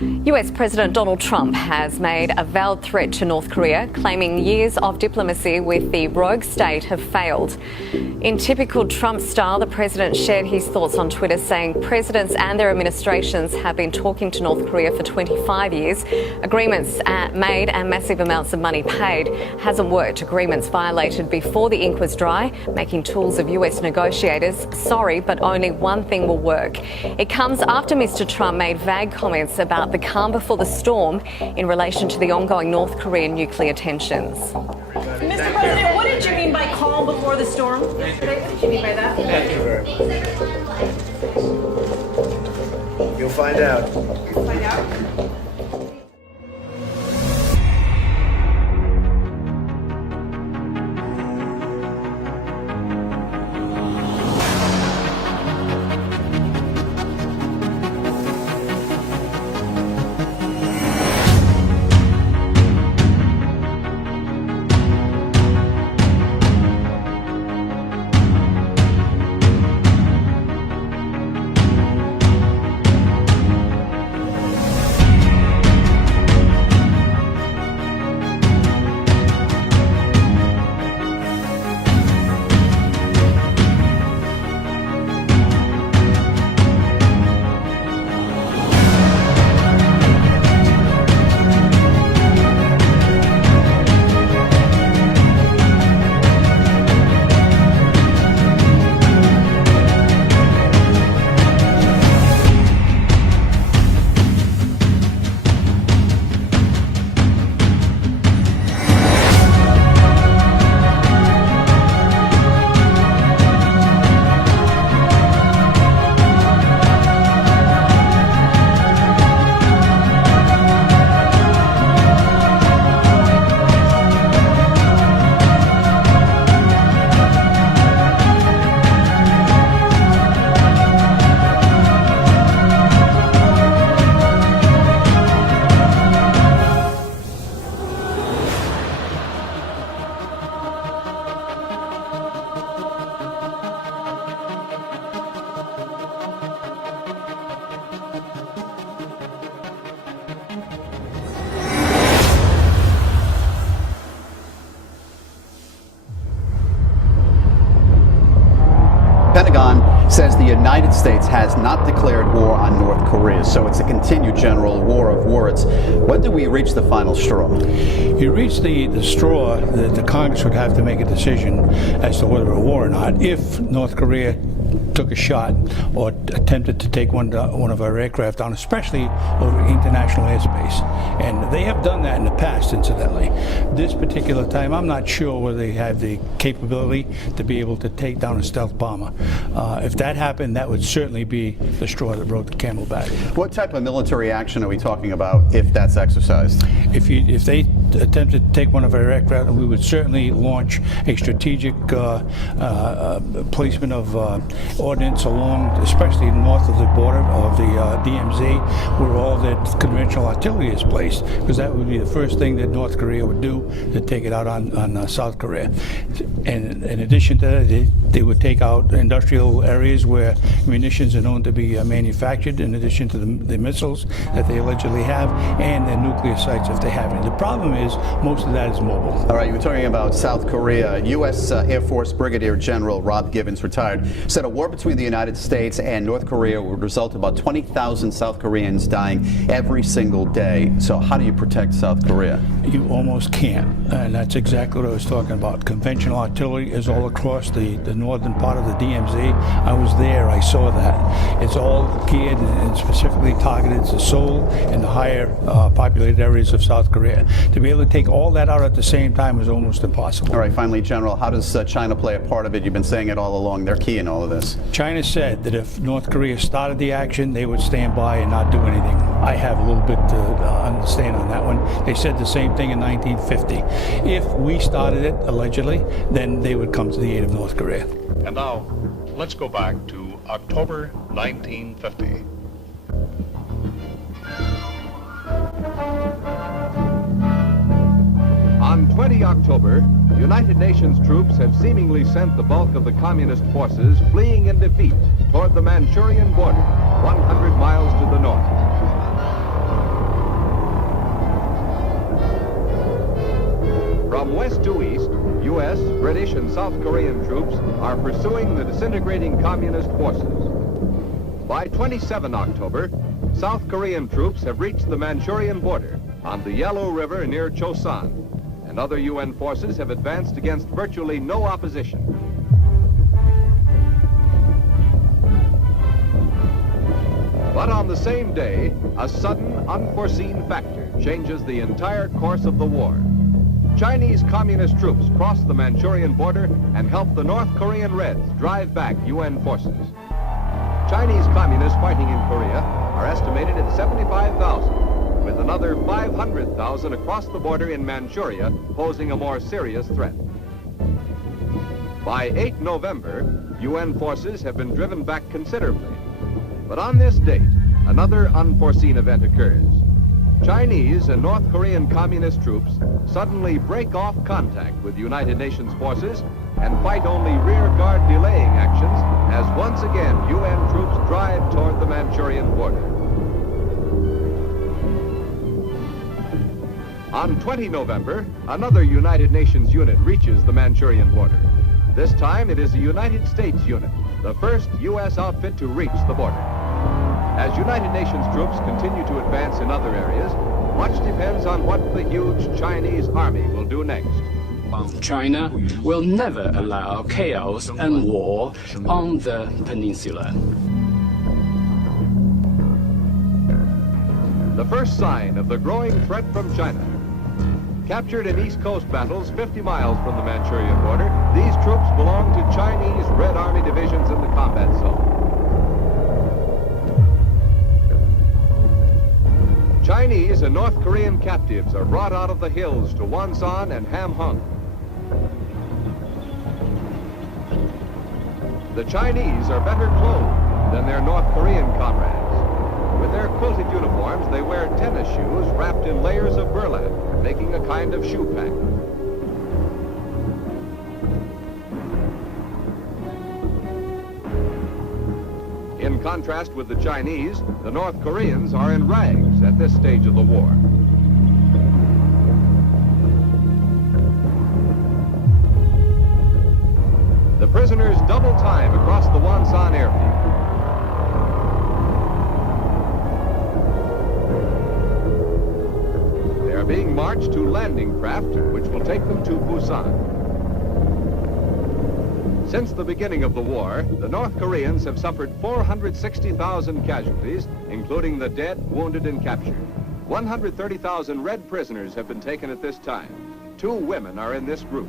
US President Donald Trump has made a veiled threat to North Korea, claiming years of diplomacy with the rogue state have failed. In typical Trump style, the president shared his thoughts on Twitter, saying presidents and their administrations have been talking to North Korea for 25 years. Agreements made and massive amounts of money paid. Hasn't worked. Agreements violated before the ink was dry, making tools of US negotiators. Sorry, but only one thing will work. It comes after Mr. Trump made vague comments about the calm before the storm in relation to the ongoing North Korean nuclear tensions. Mr. President, what did you mean by calm before the storm? What did you mean by that? Thank you very much. You'll find out. You'll find out? Pentagon says the United States has not declared war on North Korea, so it's a continued general war of words. When do we reach the final straw? You reach the straw that the Congress would have to make a decision as to whether a war or not. If North Korea took a shot or attempted to take one of our aircraft down, especially over international airspace. And they have done that in the past, incidentally. This particular time, I'm not sure whether they have the capability to be able to take down a stealth bomber. If that happened, that would certainly be the straw that broke the camel back. What type of military action are we talking about if that's exercised? If they attempted to take one of our aircraft, we would certainly launch a strategic placement of ordnance along, especially north of the border of the DMZ, where all the conventional artillery is placed, because that would be the first thing that North Korea would do to take it out on South Korea. And in addition to that, they would take out industrial areas where munitions are known to be manufactured, in addition to the missiles that they allegedly have, and their nuclear sites if they have any. The problem is most of that is mobile. All right, you were talking about South Korea. U.S. Air Force Brigadier General Rob Gibbons, retired, said a war between the United States and North Korea would result in about 20,000 South Koreans dying every single day. So how do you protect South Korea? You almost can't, and that's exactly what I was talking about. Conventional artillery is all across the northern part of the DMZ. I was there, I saw that. It's all geared and specifically targeted to Seoul and the higher populated areas of South Korea. To be able to take all that out at the same time is almost impossible. All right, finally, General, how does China play a part of it? You've been saying it all along. They're key in all of this. China said that if North Korea started the action, they would stand by and not do anything. I have a little bit to understand on that one. They said the same thing in 1950. If we started it, allegedly, then they would come to the aid of North Korea. And now, let's go back to October 1950. On 20 October, United Nations troops had seemingly sent the bulk of the communist forces fleeing in defeat toward the Manchurian border, 100 miles to the north. U.S., British, and South Korean troops are pursuing the disintegrating communist forces. By 27 October, South Korean troops have reached the Manchurian border on the Yellow River near Chosan, and other UN forces have advanced against virtually no opposition. But on the same day, a sudden, unforeseen factor changes the entire course of the war. Chinese communist troops cross the Manchurian border and help the North Korean Reds drive back UN forces. Chinese communists fighting in Korea are estimated at 75,000, with another 500,000 across the border in Manchuria posing a more serious threat. By 8 November, UN forces have been driven back considerably. But on this date, another unforeseen event occurs. Chinese and North Korean communist troops suddenly break off contact with United Nations forces and fight only rear guard delaying actions as once again UN troops drive toward the Manchurian border. On 20 November, another United Nations unit reaches the Manchurian border. This time it is a United States unit, the first U.S. outfit to reach the border. As United Nations troops continue to advance in other areas, much depends on what the huge Chinese army will do next. China will never allow chaos and war on the peninsula. The first sign of the growing threat from China. Captured in East Coast battles 50 miles from the Manchurian border, these troops belong to Chinese Red Army divisions in the combat zone. Chinese and North Korean captives are brought out of the hills to Wonsan and Hamhung. The Chinese are better clothed than their North Korean comrades. With their quilted uniforms, they wear tennis shoes wrapped in layers of burlap, making a kind of shoe pack. In contrast with the Chinese, the North Koreans are in rags at this stage of the war. The prisoners double time across the Wonsan airfield. They are being marched to landing craft, which will take them to Busan. Since the beginning of the war, the North Koreans have suffered 460,000 casualties, including the dead, wounded, and captured. 130,000 Red prisoners have been taken at this time. 2 women are in this group.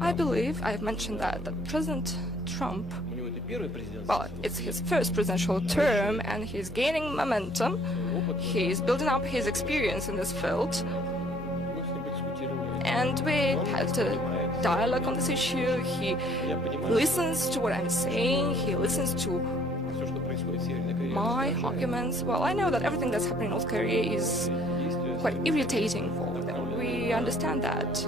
I believe I've mentioned that President Trump, well, it's his first presidential term and he's gaining momentum. He's building up his experience in this field. And we had a dialogue on this issue. He listens to what I'm saying. He listens to my arguments. Well, I know that everything that's happening in North Korea is quite irritating for them. We understand that.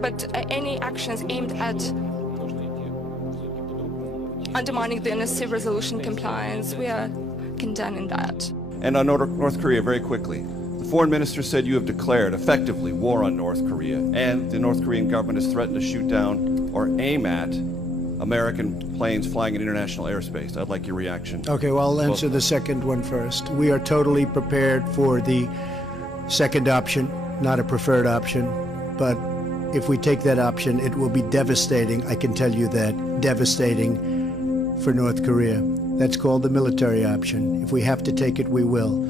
But any actions aimed at undermining the NSC resolution compliance, we are condemning that. And on North Korea, very quickly. The foreign minister said you have declared effectively war on North Korea, and the North Korean government has threatened to shoot down or aim at American planes flying in international airspace. I'd like your reaction. Okay, well, I'll answer the second one first. We are totally prepared for the second option, not a preferred option, but if we take that option, it will be devastating, I can tell you that, devastating for North Korea. That's called the military option. If we have to take it, we will.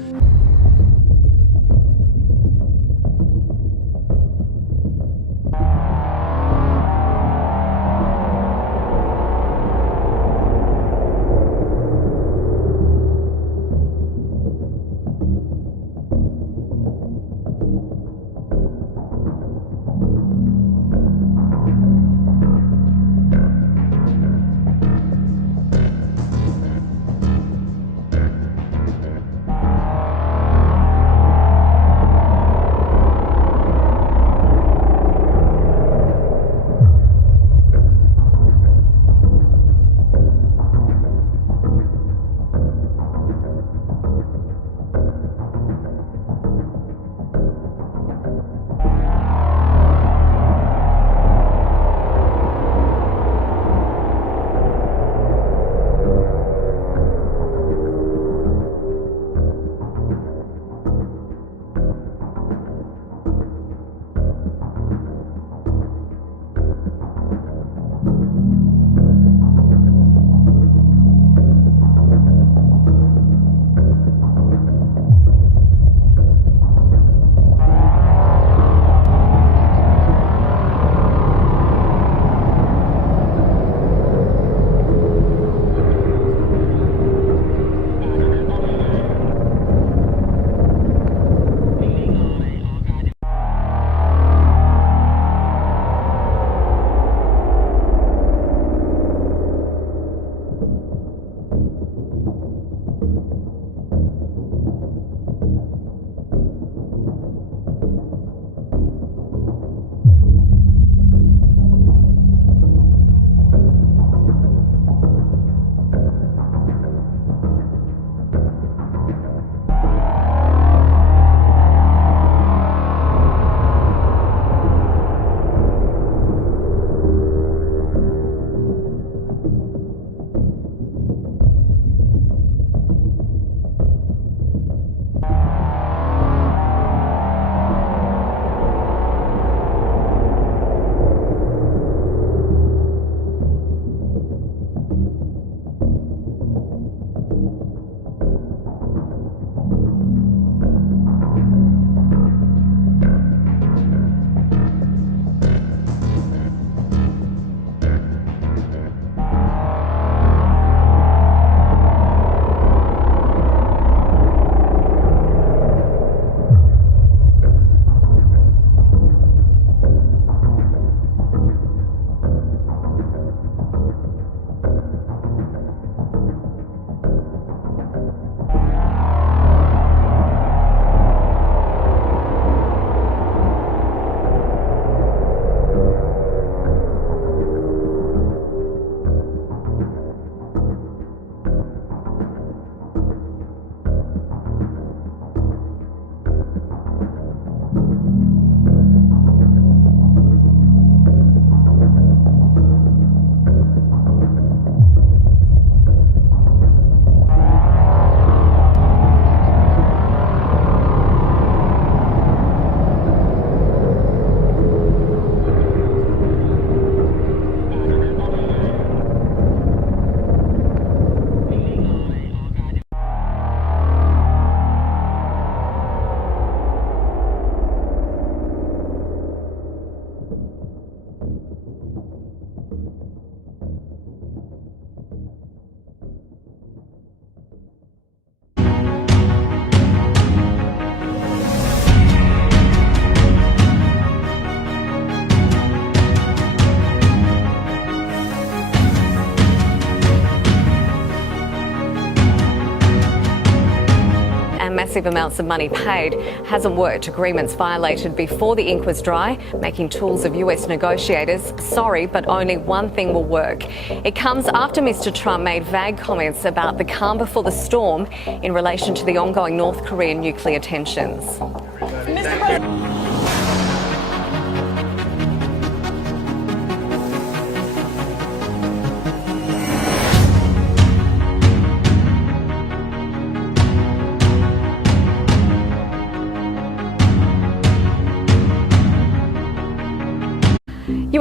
massive amounts of money paid hasn't worked. Agreements violated before the ink was dry, making tools of US negotiators sorry, but only one thing will work. It comes after Mr. Trump made vague comments about the calm before the storm in relation to the ongoing North Korean nuclear tensions. Mr. President.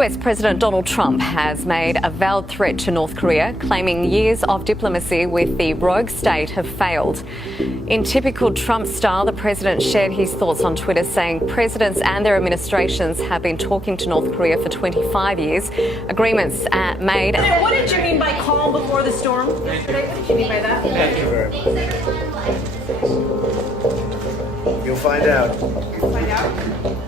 US President Donald Trump has made a veiled threat to North Korea, claiming years of diplomacy with the rogue state have failed. In typical Trump style, the president shared his thoughts on Twitter, saying presidents and their administrations have been talking to North Korea for 25 years. Agreements made. What did you mean by calm before the storm yesterday? What did you mean by that? Thank you very much. You'll find out. Find out.